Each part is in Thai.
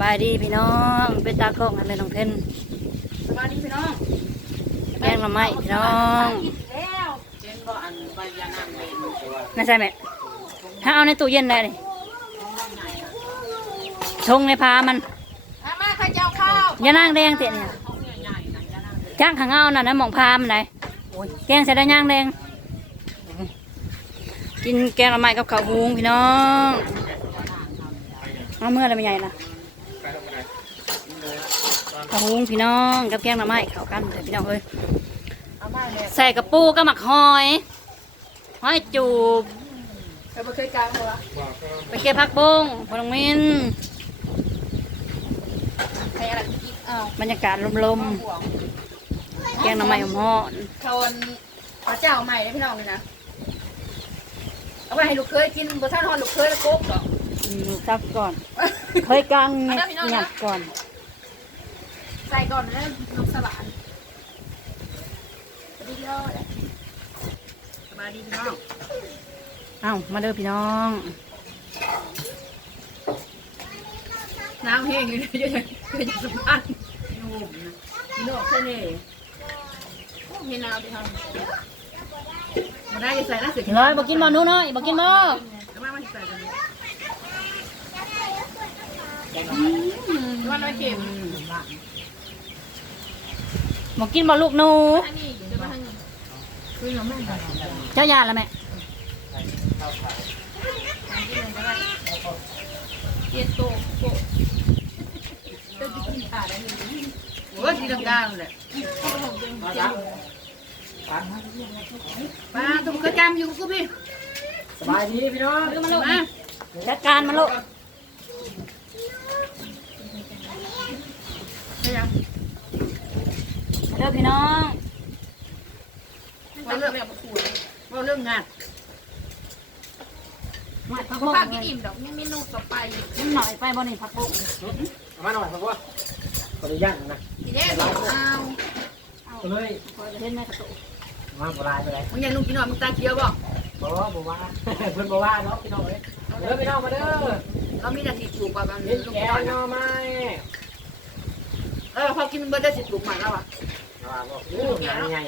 บายดีพี่น้องเป็นตากล้องอันเป็นน้องเทนสวัสดีพี่น้องแกงหน่อไม้พี่น้องแล้วเช่นก็อันใบยานางเวนตัวน่าใช่ไหมถ้าเอาในตู้เย็นได้เลยชงในพามันอามาข้าเจ้าข้าวอย่านั่งแดงเตะเนี่ยเขาใหญ่ๆนะยานางเวนจ้างข้างเอาน่ะนะหมองพามันไหนแกงใส่ได้ย่างแดง กินแกงหน่อไม้กับข้าวหุงพี่น้องเอาเมื่อไรไม่ใหญ่นะ ข้าวหุงพี่น้องกับแกงหน่อไม้เข้ากันเถอะพี่น้องเอ้ยเอามาเลยใส่กระปูกับหมักหอยหอยจูบเราไม่เคยกลางหัวไปเก็บผักบงพลงมินใครอะไรกินเอาบรรยากาศลมห่วงๆแกงหน่อไม้หอมทนพระเจ้าใหม่ได้พี่น้องเลยนะเอาไปให้ลูกเคยกินบ่ท่านทอนลูกเคยแล้วโก๊กหรอกๆอืมซักก่อน เคยกางเงียบเงียบก่อน ใส่ก่อนแล้วลูกสลานสวัสดีพี่น้องสบายดีพี่น้องเอ้ามาเด้อพี่น้อง น้ำแห้งอยู่เลยเยอะๆเป็นสมพันธ์นุ่มนะพี่น้องเสน่ห์เห็นน้ำดิครับมาได้จะใส่หน้าเสือร้อยบอกกินบ่หนู้น้อยบอกกินบ่ก็ไม่มาใส่กันเลยว่าน้อยเค็ม บอกกินบ่ลูกหนูอันนี้เดี๋ยวมาทางนี้คือยังไม่ได้เจ้ายาละแม่เกียโตโกจะกินขาได้ไหมโอ้ยสีดำๆเลยมาจ้ะมาตุ้มกระจำอยู่กูพี่สบายดีพี่น้องมาลูกมาจัดการมันลูกได้ยังมา เด้อพี่น้องว่าเรื่องแบบขูดว่าเรื่องงานมาผักพ่บองป้ากินอิ่มดอกยังเมนูต่อไปนิดหน่อยไปบ่นี่ผักบงเอามาหน่อยพ่อว่าขออนุญาตนะทีแรกเอาก็เลยคอยจะเห็นในกระตุกมาโบราณไปเลยมึงยังลุงกินหน่อยมึงตาเคี้ยวบ่บอกว่าบอกว่าเพื่อนบอกว่าเนาะพี่น้องเลยเด้อพี่น้องมาเด้อเรามีนาทีถูกกว่ากันกินลุงแกกินหน่อยงหน่อไม้เออพอกินเบอร์ได้สิถูกใหม่แล้วอะ อ่าบอกอู้งานใหญ่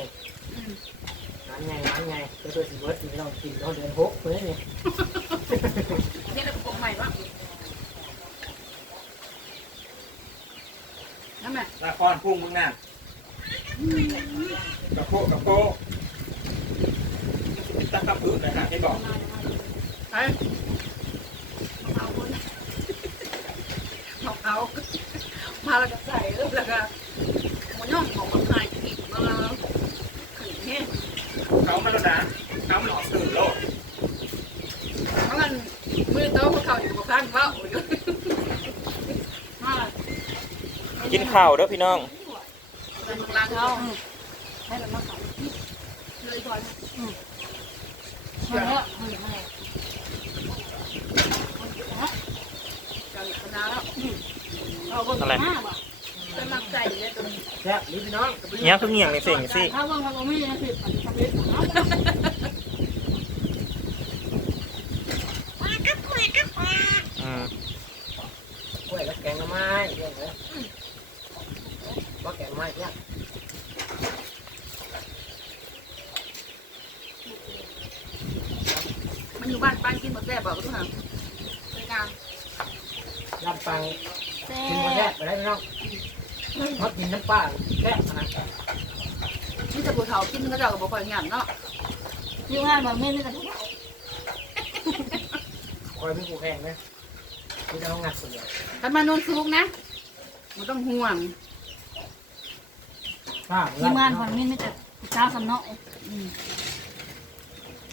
งานใหญ่งานใหญ่เพื่อสิเบิร์ดพี่น้องกินเขาเดือนหกเพื่อนนี่นี่เราถูกใหม่ปะนั่นแหละละครพุ่งมึงน่ะกระโปะกระโปะเป็นตะกระพือนะฮะให้บอกไปเอาคนเอาเอามาแล้วก็ใส่แล้วก็มันย่อมของมันหายผิดมาแล้วขึ้นแห้ง เขามาแล้วนะเขาหล่อสื่อโลกเพราะมันมือโต๊ะพวกเขาอยู่กับข้างว่าโอ้ยมากินข้าวเด้อพี่น้อง เป็นกลางเขาให้เรามาขายเลยก่อนเชื่อแล้วเจ้าหญิงคณะแล้วเอาคนมาบ่เป็น มักใจเลยตรงนี้แซ่บนี่พี่น้องเนี้ยคือเงี่ยงในเสียงสิถ้าว่างเราไม่ได้ผิดอันนี้ทำเป็นอืมกล้วยและแกงหน่อไม้เรื่องเลยว่าแกงหน่อไม้เนี่ยมันอยู่บ้านป้านกินหมดแซ่บบอกทุกอย่างเป็นกลางรับฟังแซ่กินมาแรกไปได้พี่น้อง เขากินน้ำปลาแรกนะนี่จะปูเขากินก็จะกับบ่ค่อยงามเนาะอยู่งานแบบนี้นี่กันคอยไม่ผูกแข่งนะที่เรางัดสุดเลยกันมาโนนสูงนะมันต้องห่วงข้าวทีมงานของมินไม่แต่เช้าสำเนาะ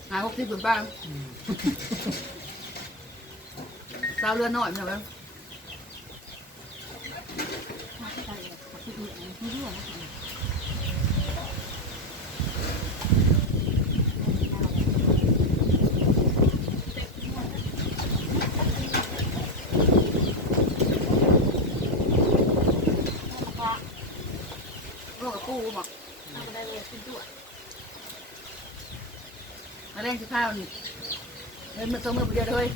หาพวกที่บุญบ้างสาวเรือหน่อยเหมือนกันโลกกับปูบอก มาเล่นสิข้าวนี่เล่นมือตัวมือเดียวเลย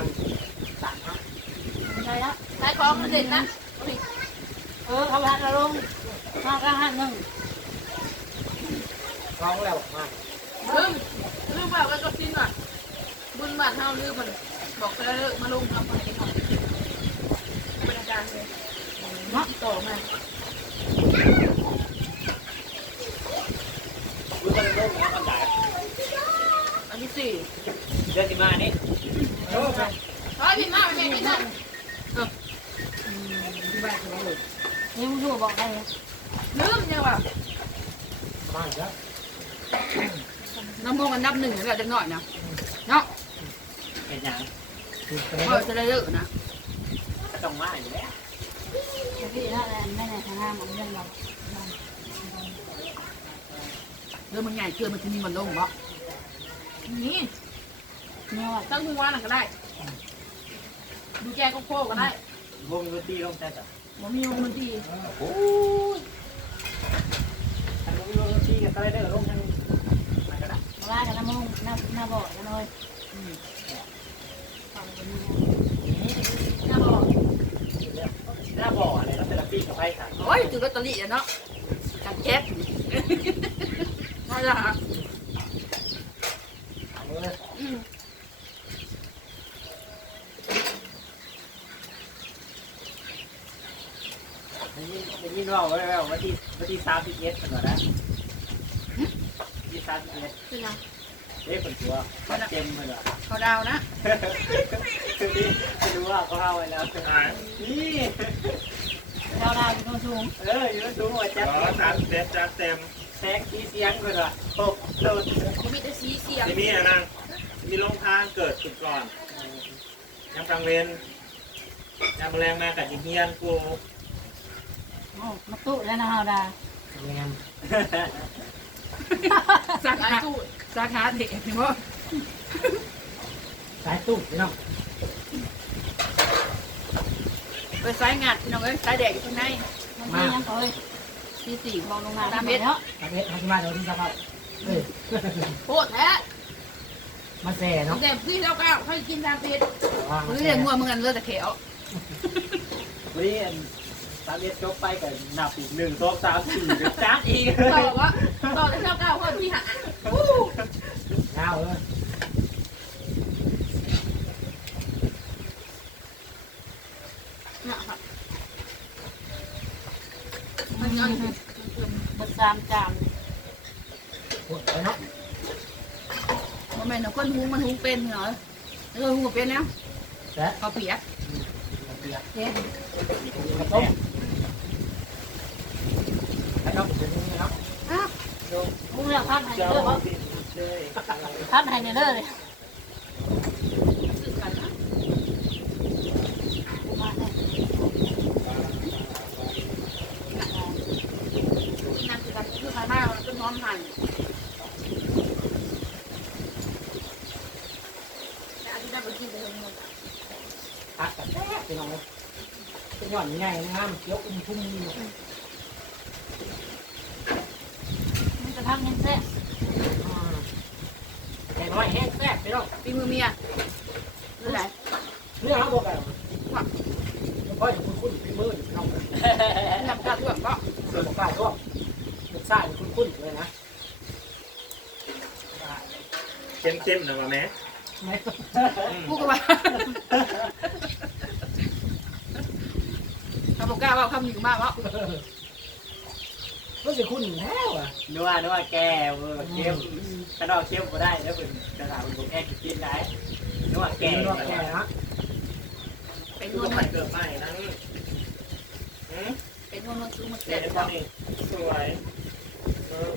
านตักนะใช่แล้วได้ของเด็ดนะเออเขาหันลงห้าก็ห้าหนึ่งร้องแล้วมาลืมลืมแบบก็กินว่ะบุญบาทเท่าลืมมันบอกไปแล้วมาลงทำอะไรกันเป็นอาจารย์เลยมักต่อมาบุญบริ่มแล้วกันได้อันที่สี่เดือนสิาอันนี้ นี่มึงอยู่บอกใครลืมเนี่ยว่ะมาอีกแล้วน้ำมงอันดับหนึ่งแล้วจะหน่อยนะเนาะเป็นยังคือเป็นพอจะได้เลิกนะก็ต้องมาอยู่แล้วพี่นั่นแหละแม่ในทางห้ามของเรื่องเราเรื่องมันใหญ่เกินมันจะมีมันลงบ่นี่เนี่ยว่าตั้งมือวานก็ได้ ดูแกก็โค้ก็ได้วงดนตรีลงใจจ้ะ บ่มีวงมันดีโอ้ยอันนี้วงดนตรีกับอะไรได้ลงทั้งไหนก็ได้ว่ากันน้ำมงน้ำน้าบ่อกันเลยน่าบอกหน้าบ่ออะไรแล้วแต่ละปีกับไพ่ค่ะโอ้ยถือลอตเตอรี่อะเนาะกันแก๊บน่าจะเอามือ อืม ได้ยิ นได้ยินว่าไว้ว่าวันที่วันที่สามสิบเอ็ดเป็นวันนะที่สามสิบเอ็ดเป็นไงเอ๊ะเป็นตัวมันเต็มเลยเหรอเขาดาวนะคือนี่ไม่รู้ว่าเขาเอาไว้แล้วนี่ดาวดาวอยู่ตรงสูงเอออยู่ดูว่าจัดอ๋อสามเต็มจานเต็มแสงสีเสียงเลยเหรอโอ้โหเขามีแต่สีเสียงจะมีอะนางมีลงทางเกิดขึ้นก่อนยามกลางเวรยามแมลงมากัดยิงเฮียนกู โอ้มาตุแล้วนะฮาวดาแงมสาขาตู้สาขาเด็กเห็นบ่สายตุ้มพี่น้องไปสายงานพี่น้องเอ้ยสายแดกอยู่ข้างในมันมียังเอ้ยที่สี่มองลงมาตามเม็ดเนาะทำเอ็ดทำมาเดี๋ยวนี้จะเข้าเฮ้ยโคตรแท้มาแซ่เนาะแต่พี่เจ้าก้าวเขากินตามเป็ดมึงเรียกงัวมึงกันเลือดแต่เขียว วันนี้สามเอ็ดจบไปกับหนับอีกหนึ่งสองสามสี่จ้าอีกต่อว่าต่อแต่เจ้าก้าวเพิ่มที่หาอู้าเลยน่ะค่ะมันยังบดสามจานปวดไปเนาะมันแม่นคนหุงมันหุงเป็นเหรอเออหุงก็เป็นแล้วแต่เขาเปียกเปียกเด็ดกต้ม มเป็นยังไงเนาะมึงเลือกพัดให้เจ้าเด้อบ่ดิเลยพัดให้เด้อเลยซื้อกันนะนั่นคือการซื้อขายมากต้นน้อมหันแต่อันนี้ได้ไปกินไปเลยหมดตักกับแซ่พี่น้องเลยเป็นหย่อนใหญ่งามเคี้ยวอุ้มทุ่ม นี่มันจะพักเงินแท้แกน้อยแห้งแซ่บพี่น้องปีมือเมียหรือไรเนื้อเขาบอกกันว่าพ่อจะคุ้นคุ้นพี่มือพี่น้องทำการทั่วก็เสือบอกกล้าทั่วรสชาติคุ้นคุ้นเลยนะเข้มๆหน่อยมาแม่ไม่พูดกันว่าทำบอกกล้าว่าคำหนึ่งมากวะ ก็จะคุ้นแล้วอะนึกว่านึกว่าแกเออเคี้ยวกระดอกเคี้ยวก็ได้แล้วเป็นกระดาษเป็นแกกินได้นึกว่าแกนึกว่าแกนะเป็นกูนวลไปเกิดใหม่นั่นอืมเป็นนวลนวลซื้อมาเสเสร็ร็จจแล้แล้ววนี่สวยเออ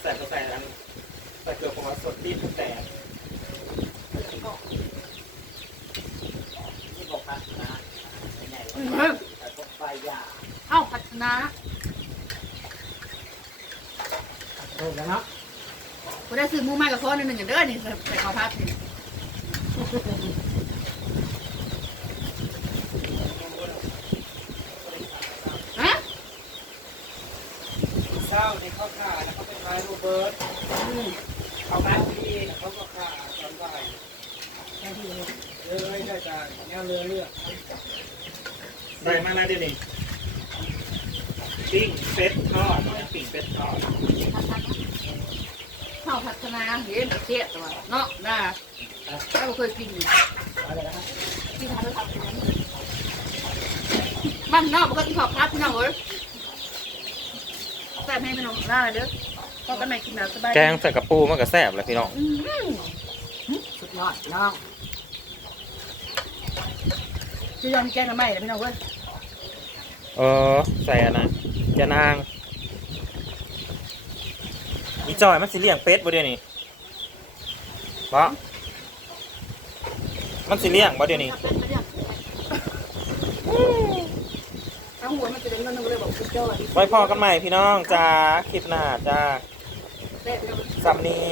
ใส่กาแฟอันใส่เกลือผงสดดิ้นแต่ ที่บอกพัฒนาใหญ่ เฮ้ย แต่ต้องไปยา เอ้าพัฒ นาโอ้แล้วเนาะกูได้ซื้อมูไม้กับโค้ดหนึ่งอย่างเด้อนี่ใส่ข้าวผัดนี่ฮะเช้าในข้าวขาแล้วเขาไปขายโรเบิร์ตเขาขายที่เขาก็ขาจำได้แค่ที่เลยเอเลยได้จ้าแนวเลยเลือกได้มาแล้วเดี๋ยวนี้ ปิ้งเป็ดทอดปิ้งเป็ดทอดเข้าพัฒนาเห็นเสียตัวเนาะนะเราเคยกินอยู่อะไรนะครับที่ทำแล้วทำบ้านนอกมันก็กินข้าวผัดพี่น้องเอ้ยแซ่บให้พี่น้องได้เลยเด้อพอกันใหม่กินแบบสบายแกงใส่กระปูมันก็แซ่บเลยพี่น้องอืมสุดยอดน้องจะยอมแกงละไม่เลยพี่น้องเว้ยเออใส่อันนะ ยานางอีจอยมันสิเลี้ยงเป็ดบ่เดี๋ยวนี้เพราะมันสิเลี้ยงบ่เดี๋ยวนี้เอาหัวมันจะเป็นเงินเลยบอกคุณโจ้ดิไว้พอกันใหม่พี่น้องจ้าคลิปหน้าจ้าแซ่บพี่น้องซัมนี่